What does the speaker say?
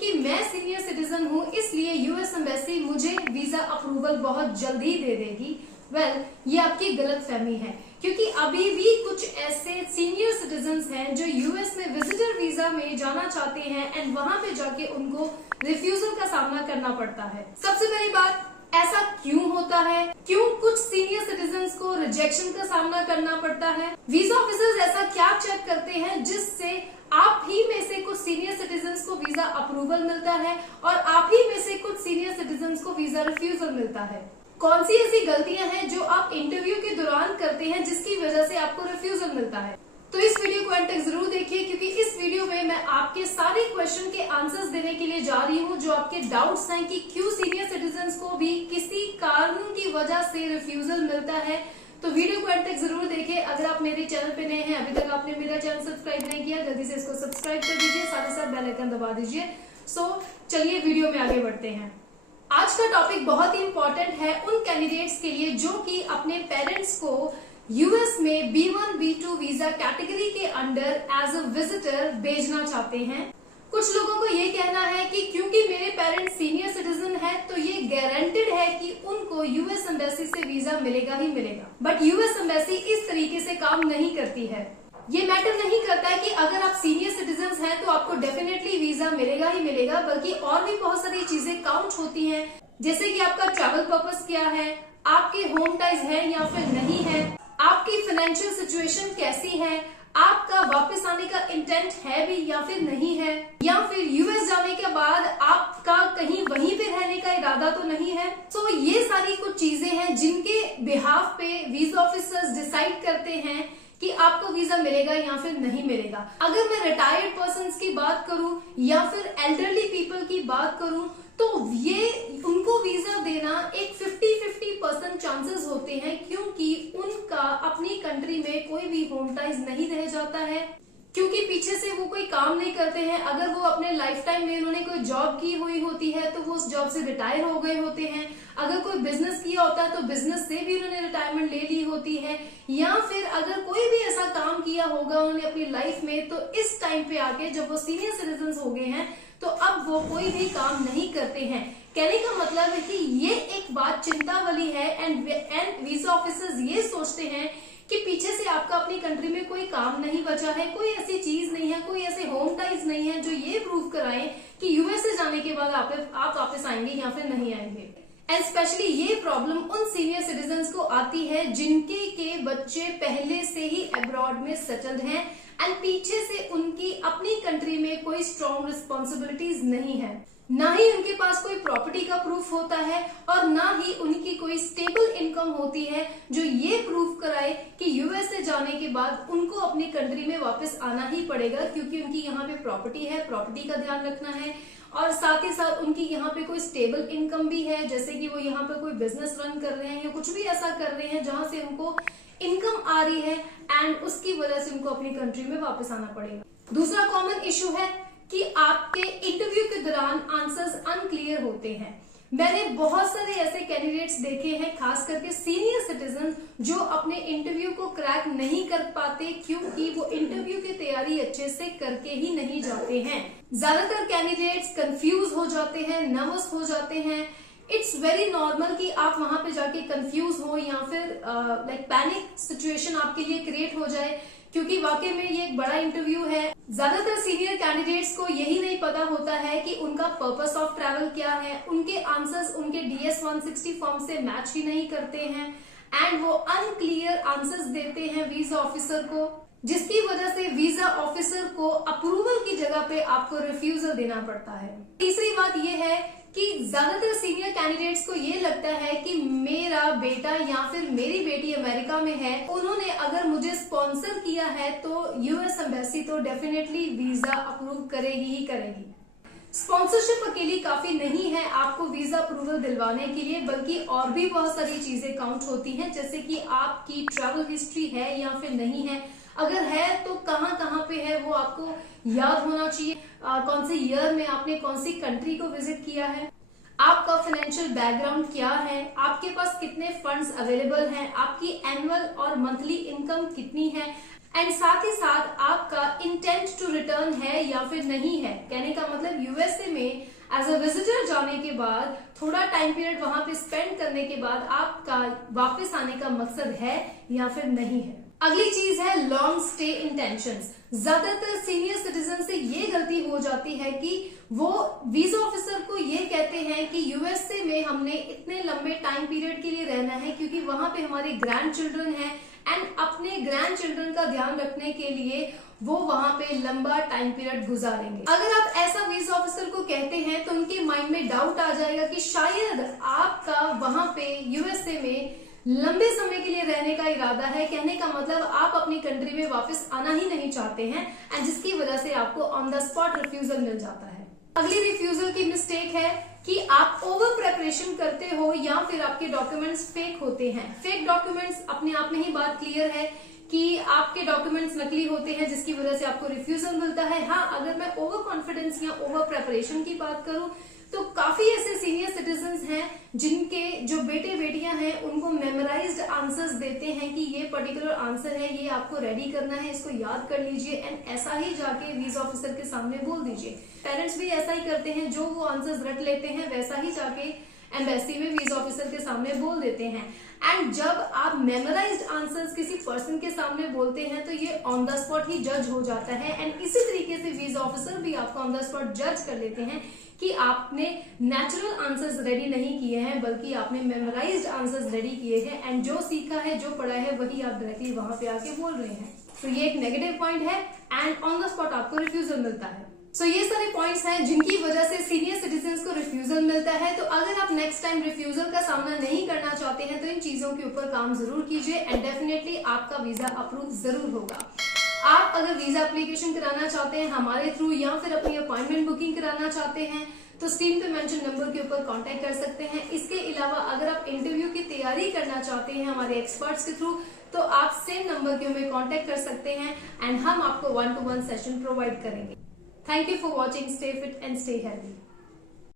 क्योंकि मैं senior citizen हूँ इसलिए यूएस एम्बेसी मुझे वीजा अप्रूवल बहुत जल्दी दे देगी। ये आपकी गलतफहमी है, क्योंकि अभी भी कुछ ऐसे सीनियर सिटीजन्स हैं जो यूएस में विजिटर वीजा में जाना चाहते हैं एंड वहां पे जाके उनको रिफ्यूजल का सामना करना पड़ता है। सबसे पहली बात, ऐसा क्यों होता है? क्यों कुछ सीनियर सिटीजन्स को रिजेक्शन का सामना करना पड़ता है? वीजा ऑफिसर्स ऐसा क्या चेक करते हैं जिससे आप ही में से कुछ सीनियर सिटीजन्स को वीजा अप्रूवल मिलता है और आप ही में से कुछ सीनियर सिटीजन्स को वीजा रिफ्यूजल मिलता है? कौन सी ऐसी गलतियां हैं जो आप इंटरव्यू के दौरान करते हैं जिसकी वजह से आपको रिफ्यूजल मिलता है? तो इस वीडियो को एंड तक जरूर देखिए, क्योंकि इस वीडियो में मैं आपके सारे क्वेश्चन के आंसर्स देने के लिए जा रही हूं जो आपके डाउट्स हैं कि क्यों सीनियर सिटीजन्स को भी किसी कारण की वजह से रिफ्यूजल मिलता है। तो वीडियो को एंड तक जरूर देखिए। अगर आप मेरे चैनल पे नए हैं, अभी तक आपने मेरा चैनल सब्सक्राइब नहीं किया, जल्दी से इसको सब्सक्राइब कर दीजिए, साथ ही साथ बेल आइकन दबा दीजिए। चलिए वीडियो में आगे बढ़ते हैं। आज का टॉपिक बहुत ही इंपॉर्टेंट है उन कैंडिडेट्स के लिए जो कि अपने पेरेंट्स को यूएस में B1 B2 वीजा कैटेगरी के अंडर एज अ विजिटर भेजना चाहते हैं। कुछ लोगों को ये कहना है कि क्योंकि मेरे पेरेंट्स सीनियर सिटीजन है तो ये गारंटेड है कि उनको यूएस एम्बेसी से वीजा मिलेगा ही मिलेगा। बट यूएस एम्बेसी इस तरीके से काम नहीं करती है। ये मैटर नहीं करता है कि अगर आप सीनियर सिटीजन हैं तो आपको डेफिनेटली वीजा मिलेगा ही मिलेगा, बल्कि और भी बहुत सारी चीजें काउंट होती हैं, जैसे कि आपका ट्रैवल पर्पस क्या है, आपके होम टाइज है या फिर नहीं है, आपकी फाइनेंशियल सिचुएशन कैसी है, आपका वापस आने का इंटेंट है भी या फिर नहीं है, या फिर यूएस जाने के बाद आपका कहीं वहीं पे रहने का इरादा तो नहीं है। तो ये सारी कुछ चीजें हैं जिनके बिहाफ पे वीजा ऑफिसर्स डिसाइड करते हैं कि आपको वीजा मिलेगा या फिर नहीं मिलेगा। अगर मैं रिटायर्ड पर्सन्स की बात करूं या फिर एल्डरली पीपल की बात करूं तो ये उनको वीजा देना एक 50-50% चांसेस होते हैं, क्योंकि उनका अपनी कंट्री में कोई भी होम टाइज नहीं रह जाता है, क्योंकि पीछे से वो कोई काम नहीं करते हैं। अगर वो अपने लाइफ टाइम में उन्होंने कोई जॉब की हुई होती है तो वो उस जॉब से रिटायर हो गए होते हैं। अगर कोई बिजनेस किया होता है तो बिजनेस से भी उन्होंने रिटायरमेंट ले ली होती है, या फिर अगर कोई भी ऐसा काम किया होगा उन्होंने अपनी लाइफ में तो इस टाइम पे आके जब वो सीनियर सिटीजन हो गए हैं तो अब वो कोई भी काम नहीं करते हैं। कहने का मतलब है कि ये एक बात चिंता वाली है एंड वीजा ऑफिसर्स ये सोचते हैं कि पीछे से आपका अपनी कंट्री में कोई काम नहीं बचा है, कोई ऐसी चीज नहीं है, कोई ऐसे होम टाइज नहीं है जो ये प्रूव कराएं कि यूएस से जाने के बाद आप वापस आएंगे या फिर नहीं आएंगे। एंड स्पेशली ये प्रॉब्लम उन सीनियर सिटीजन्स को आती है जिनके के बच्चे पहले से ही अब्रॉड में सेटल्ड हैं एंड पीछे से उनकी अपनी कंट्री में कोई स्ट्रॉन्ग रिस्पॉन्सिबिलिटीज नहीं है, ना ही उनके पास कोई प्रॉपर्टी का प्रूफ होता है और ना ही उनकी कोई स्टेबल इनकम होती है जो ये प्रूफ कराए कि यूएस से जाने के बाद उनको अपनी कंट्री में वापस आना ही पड़ेगा, क्योंकि उनकी यहाँ पे प्रॉपर्टी है, प्रॉपर्टी का ध्यान रखना है और साथ ही साथ उनकी यहाँ पे कोई स्टेबल इनकम भी है, जैसे कि वो यहाँ पे कोई बिजनेस रन कर रहे हैं या कुछ भी ऐसा कर रहे हैं जहां से उनको इनकम आ रही है एंड उसकी वजह से उनको अपनी कंट्री में वापस आना पड़ेगा। दूसरा कॉमन इशू है कि आपके इंटरव्यू के दौरान आंसर्स अनक्लियर होते हैं। मैंने बहुत सारे ऐसे कैंडिडेट्स देखे हैं, खास करके सीनियर सिटीजन, जो अपने इंटरव्यू को क्रैक नहीं कर पाते क्योंकि वो इंटरव्यू की तैयारी अच्छे से करके ही नहीं जाते हैं। ज्यादातर कैंडिडेट्स कंफ्यूज हो जाते हैं, नर्वस हो जाते हैं। इट्स वेरी नॉर्मल कि आप वहां पे जाके कंफ्यूज हो या फिर पैनिक सिचुएशन आपके लिए क्रिएट हो जाए, क्योंकि वाकई में ये एक बड़ा इंटरव्यू है। ज्यादातर सीनियर कैंडिडेट्स को यही नहीं पता होता है कि उनका पर्पस ऑफ ट्रैवल क्या है, उनके आंसर्स उनके DS 160 फॉर्म से मैच ही नहीं करते हैं एंड वो अनक्लियर आंसर्स देते हैं वीजा ऑफिसर को, जिसकी वजह से वीजा ऑफिसर को अप्रूवल की जगह पे आपको रिफ्यूजल देना पड़ता है। तीसरी बात यह है कि ज्यादातर सीनियर कैंडिडेट्स को ये लगता है कि मेरा बेटा या फिर मेरी बेटी अमेरिका में है, उन्होंने अगर मुझे स्पॉन्सर किया है तो यूएस एम्बेसी तो डेफिनेटली वीजा अप्रूव करेगी ही करेगी। स्पॉन्सरशिप अकेली काफी नहीं है आपको वीजा अप्रूवल दिलवाने के लिए, बल्कि और भी बहुत सारी चीजें काउंट होती हैं, जैसे कि आपकी ट्रैवल हिस्ट्री है या फिर नहीं है, अगर है तो कहाँ कहाँ पे है वो आपको याद होना चाहिए, कौन से ईयर में आपने कौन सी कंट्री को विजिट किया है, आपका फाइनेंशियल बैकग्राउंड क्या है, आपके पास कितने फंड्स अवेलेबल हैं, आपकी एनुअल और मंथली इनकम कितनी है, एंड साथ ही साथ आपका इंटेंट टू रिटर्न रिटर्न है या फिर नहीं है। कहने का मतलब यूएसए में एज अ विजिटर जाने के बाद थोड़ा टाइम पीरियड वहां पे स्पेंड करने के बाद आपका वापस आने का मकसद है या फिर नहीं है। अगली चीज है लॉन्ग स्टे इंटेंशंस। ज्यादातर सीनियर सिटीजन से ये गलती हो जाती है कि वो वीजा ऑफिसर को ये कहते हैं कि यूएसए में हमने इतने लंबे टाइम पीरियड के लिए रहना है क्योंकि वहां पे हमारे ग्रैंड चिल्ड्रन हैं एंड अपने ग्रैंड चिल्ड्रन का ध्यान रखने के लिए वो वहां पे लंबा टाइम पीरियड गुजारेंगे। अगर आप ऐसा वीजा ऑफिसर को कहते हैं तो उनके माइंड में डाउट आ जाएगा कि शायद आपका वहां पे यूएसए में लंबे समय के लिए रहने का इरादा है। कहने का मतलब आप अपनी कंट्री में वापस आना ही नहीं चाहते हैं एंड जिसकी वजह से आपको ऑन द स्पॉट रिफ्यूजल मिल जाता है। अगली रिफ्यूजल की मिस्टेक है कि आप ओवर प्रेपरेशन करते हो या फिर आपके डॉक्यूमेंट्स फेक होते हैं। फेक डॉक्यूमेंट्स अपने आप में ही बात क्लियर है कि आपके डॉक्यूमेंट्स नकली होते हैं जिसकी वजह से आपको रिफ्यूजल मिलता है। हाँ, अगर मैं ओवर कॉन्फिडेंस या ओवर प्रेपरेशन की बात करूं तो काफी ऐसे सीनियर सिटीजन्स हैं जिनके जो बेटे बेटियां हैं उनको मेमोराइज्ड आंसर्स देते हैं कि ये पर्टिकुलर आंसर है, ये आपको रेडी करना है, इसको याद कर लीजिए एंड ऐसा ही जाके वीजा ऑफिसर के सामने बोल दीजिए। पेरेंट्स भी ऐसा ही करते हैं, जो वो आंसर्स रट लेते हैं वैसा ही जाके एम्बेसी में वीजा ऑफिसर के सामने बोल देते हैं। एंड जब आप मेमोराइज्ड आंसर्स किसी पर्सन के सामने बोलते हैं तो ये ऑन द स्पॉट ही जज हो जाता है एंड इसी तरीके से वीजा ऑफिसर भी आपको ऑन द स्पॉट जज कर लेते हैं कि आपने नेचुरल आंसर्स रेडी नहीं किए हैं बल्कि आपने मेमोराइज्ड आंसर्स रेडी किए हैं एंड जो सीखा है, जो पढ़ा है, वही आप डायरेक्टली वहां पे आके बोल रहे हैं। तो ये एक नेगेटिव पॉइंट है एंड ऑन द स्पॉट आपको रिफ्यूजल मिलता है। सो ये सारे पॉइंट्स हैं जिनकी वजह से सीनियर सिटीजन्स को रिफ्यूजल मिलता है। तो अगर आप नेक्स्ट टाइम रिफ्यूजल का सामना नहीं करना चाहते हैं तो इन चीजों के ऊपर काम जरूर कीजिए एंड डेफिनेटली आपका वीजा अप्रूव जरूर होगा। आप अगर वीजा एप्लीकेशन कराना चाहते हैं हमारे थ्रू या फिर अपनी अपॉइंटमेंट बुकिंग कराना चाहते हैं तो स्क्रीन पे मेंशन नंबर के ऊपर कांटेक्ट कर सकते हैं। इसके अलावा अगर आप इंटरव्यू की तैयारी करना चाहते हैं हमारे एक्सपर्ट्स के थ्रू तो आप सेम नंबर के हमें कांटेक्ट कर सकते हैं एंड हम आपको 1-to-1 सेशन प्रोवाइड करेंगे। Thank you for watching. Stay fit and stay healthy.